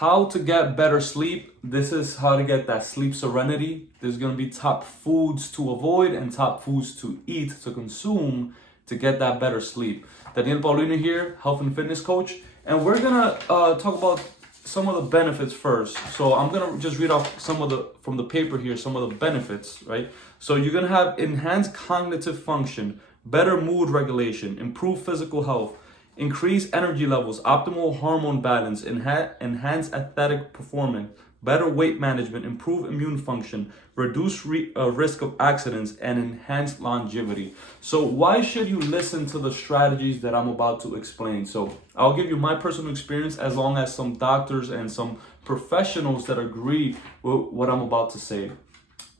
how to get better sleep. This is how to get that sleep serenity. There's going to be top foods to avoid and top foods to eat, to consume, to get that better sleep. Daniel Paulino here, health and fitness coach. And we're going to talk about some of the benefits first. So I'm going to just read off from the paper here, some of the benefits, right? So you're going to have enhanced cognitive function, better mood regulation, improved physical health, increase energy levels, optimal hormone balance, enhance athletic performance, better weight management, improve immune function, reduce risk of accidents, and enhance longevity. So why should you listen to the strategies that I'm about to explain? So I'll give you my personal experience as long as some doctors and some professionals that agree with what I'm about to say.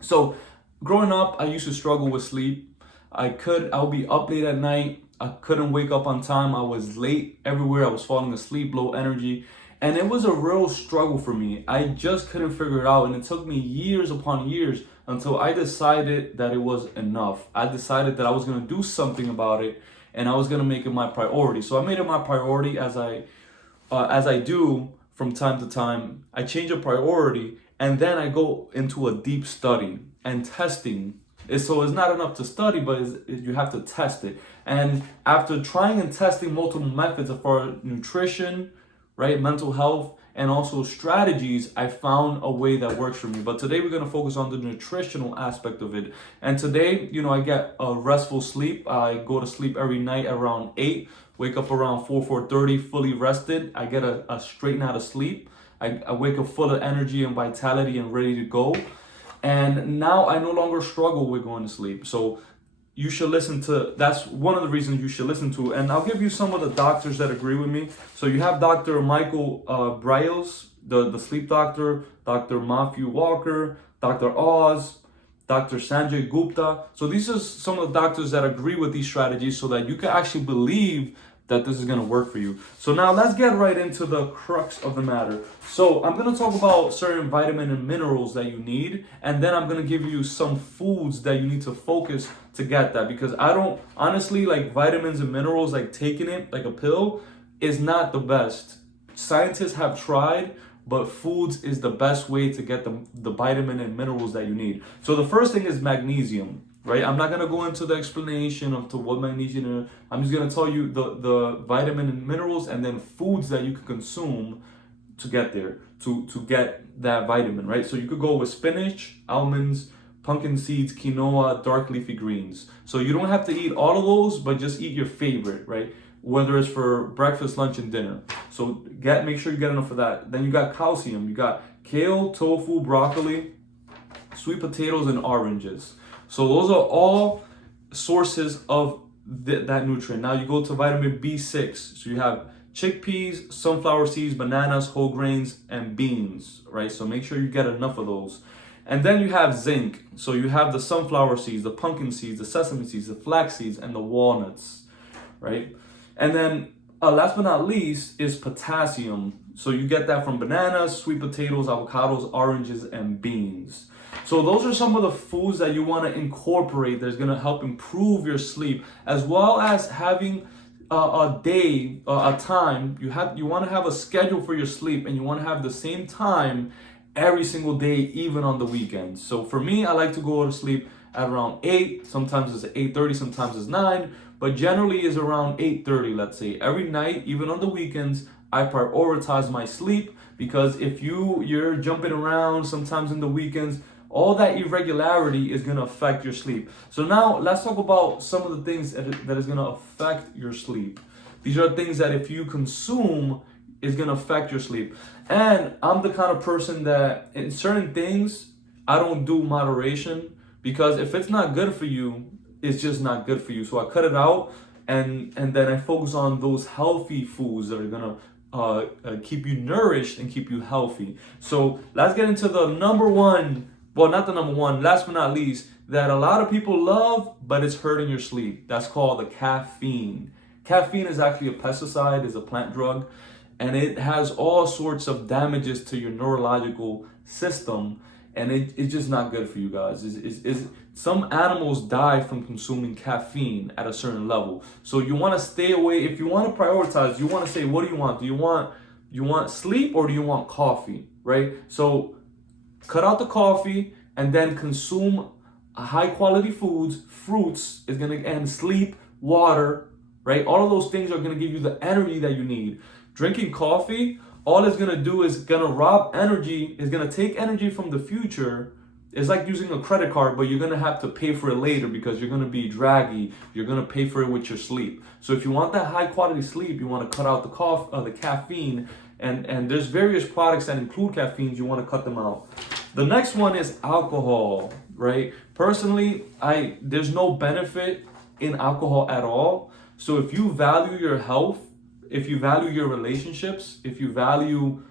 So growing up, I used to struggle with sleep. I'll be up late at night. I couldn't wake up on time. I was late everywhere. I was falling asleep, low energy. And it was a real struggle for me. I just couldn't figure it out. And it took me years upon years until I decided that it was enough. I decided that I was going to do something about it and I was going to make it my priority. So I made it my priority as I do from time to time. I change a priority and then I go into a deep study and testing. So it's not enough to study, but you have to test it. And after trying and testing multiple methods for nutrition, right, mental health, and also strategies, I found a way that works for me. But today we're going to focus on the nutritional aspect of it. And today, I get a restful sleep. I go to sleep every night around 8, wake up around 4:30, fully rested. I get a straight night of sleep. I wake up full of energy and vitality and ready to go. And now I no longer struggle with going to sleep. So you should that's one of the reasons you should listen to. And I'll give you some of the doctors that agree with me. So you have Dr. Michael Briles, the sleep doctor, Dr. Matthew Walker, Dr. Oz, Dr. Sanjay Gupta. So these are some of the doctors that agree with these strategies so that you can actually believe that this is going to work for you. So now let's get right into the crux of the matter. So I'm going to talk about certain vitamin and minerals that you need, and then I'm going to give you some foods that you need to focus to get that, because I don't honestly like vitamins and minerals, like taking it like a pill is not the best. Scientists have tried, but foods is the best way to get the vitamin and minerals that you need. So the first thing is magnesium. Right, I'm not gonna go into the explanation of to what magnesium is. I'm just gonna tell you the vitamin and minerals, and then foods that you can consume to get there, to get that vitamin. Right, so you could go with spinach, almonds, pumpkin seeds, quinoa, dark leafy greens. So you don't have to eat all of those, but just eat your favorite. Right, whether it's for breakfast, lunch, and dinner. So make sure you get enough of that. Then you got calcium. You got kale, tofu, broccoli, sweet potatoes, and oranges. So those are all sources of that nutrient. Now you go to vitamin B6. So you have chickpeas, sunflower seeds, bananas, whole grains, and beans, right? So make sure you get enough of those. And then you have zinc. So you have the sunflower seeds, the pumpkin seeds, the sesame seeds, the flax seeds, and the walnuts, right? And then last but not least is potassium. So you get that from bananas, sweet potatoes, avocados, oranges, and beans. So those are some of the foods that you want to incorporate that's going to help improve your sleep, as well as having a time. You want to have a schedule for your sleep, and you want to have the same time every single day, even on the weekends. So for me, I like to go to sleep at around 8. Sometimes it's 8:30, sometimes it's 9, but generally is around 8:30, let's say. Every night, even on the weekends, I prioritize my sleep, because if you're jumping around sometimes in the weekends, all that irregularity is going to affect your sleep. So now let's talk about some of the things that is going to affect your sleep. These are things that if you consume is going to affect your sleep. And I'm the kind of person that in certain things, I don't do moderation, because if it's not good for you, it's just not good for you. So I cut it out, and then I focus on those healthy foods that are going to keep you nourished and keep you healthy. So let's get into the number one. Well, not the number one, last but not least, that a lot of people love, but it's hurting your sleep. That's called the caffeine. Caffeine is actually a pesticide, is a plant drug, and it has all sorts of damages to your neurological system, and it's just not good for you guys. Some animals die from consuming caffeine at a certain level. So you want to stay away. If you want to prioritize, you want to say, what do you want? Do you want You want sleep or do you want coffee, right? So cut out the coffee and then consume high quality foods, fruits is gonna, and sleep, water, right? All of those things are gonna give you the energy that you need. Drinking coffee, all it's gonna do is gonna rob energy, is gonna take energy from the future. It's like using a credit card, but you're gonna have to pay for it later because you're gonna be draggy. You're gonna pay for it with your sleep. So if you want that high quality sleep, you wanna cut out the caffeine, and there's various products that include caffeine. You wanna cut them out. The next one is alcohol, right? Personally, there's no benefit in alcohol at all. So if you value your health, if you value your relationships, if you value,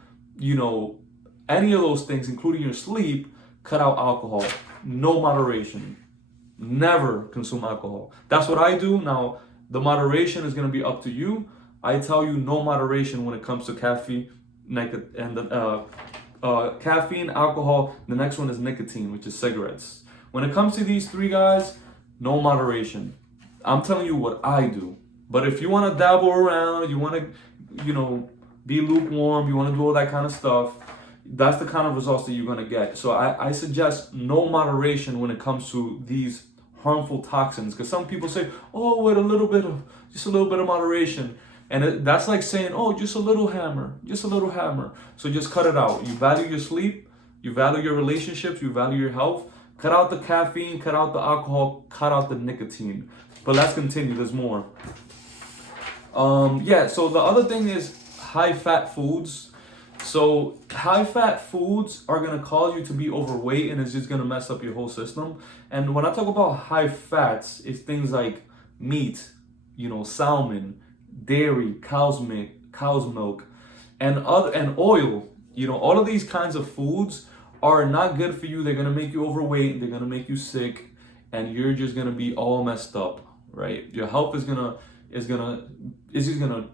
any of those things, including your sleep, cut out alcohol. No moderation. Never consume alcohol. That's what I do. Now, the moderation is going to be up to you. I tell you no moderation when it comes to caffeine, caffeine, alcohol. The next one is nicotine, which is cigarettes. When it comes to these three guys, no moderation. I'm telling you what I do. But if you want to dabble around, you want to, be lukewarm, you want to do all that kind of stuff, that's the kind of results that you're going to get. So I suggest no moderation when it comes to these harmful toxins. Because some people say, oh, with just a little bit of moderation. And that's like saying, oh, just a little hammer. So just cut it out. You value your sleep, you value your relationships, you value your health. Cut out the caffeine, cut out the alcohol, cut out the nicotine. But let's continue, there's more. So the other thing is high-fat foods. So high-fat foods are going to cause you to be overweight, and it's just going to mess up your whole system. And when I talk about high fats, it's things like meat, salmon, dairy, cow's milk, and oil. All of these kinds of foods are not good for you. They're going to make you overweight, they're going to make you sick, and you're just going to be all messed up, right? Your health is just gonna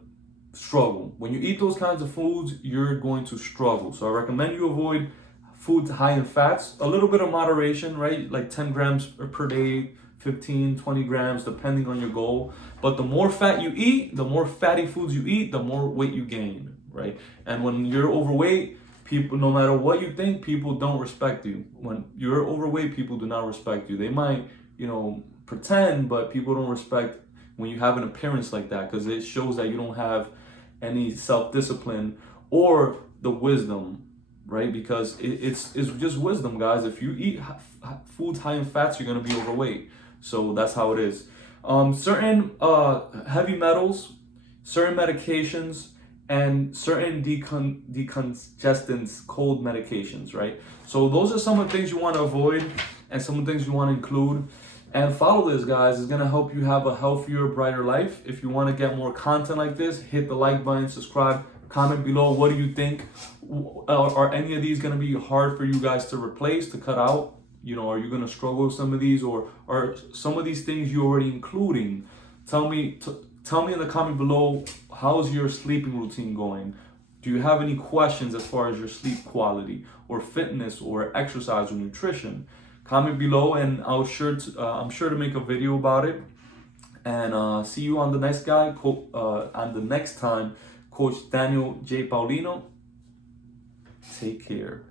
struggle. When you eat those kinds of foods, you're going to struggle. So I recommend you avoid foods high in fats. A little bit of moderation, right? Like 10 grams per day, 15, 20 grams, depending on your goal. But the more fat you eat, the more fatty foods you eat, the more weight you gain, right? And when you're overweight, people, no matter what you think, people don't respect you. When you're overweight, people do not respect you. They might, pretend, but people don't respect when you have an appearance like that, because it shows that you don't have any self-discipline or the wisdom, right? Because it's just wisdom, guys. If you eat foods high in fats, you're going to be overweight. So that's how it is. Certain heavy metals, certain medications, and certain decongestants, cold medications, right? So those are some of the things you want to avoid and some of the things you want to include. And follow this, guys. It's going to help you have a healthier, brighter life. If you want to get more content like this, hit the like button, subscribe, comment below. What do you think? Are any of these going to be hard for you guys to replace, to cut out? Are you going to struggle with some of these, or are some of these things you already including? Tell me in the comment below, how's your sleeping routine going? Do you have any questions as far as your sleep quality or fitness or exercise or nutrition? Comment below, and I'm sure to make a video about it. And see you on the next time, Coach Daniel J. Paulino. Take care.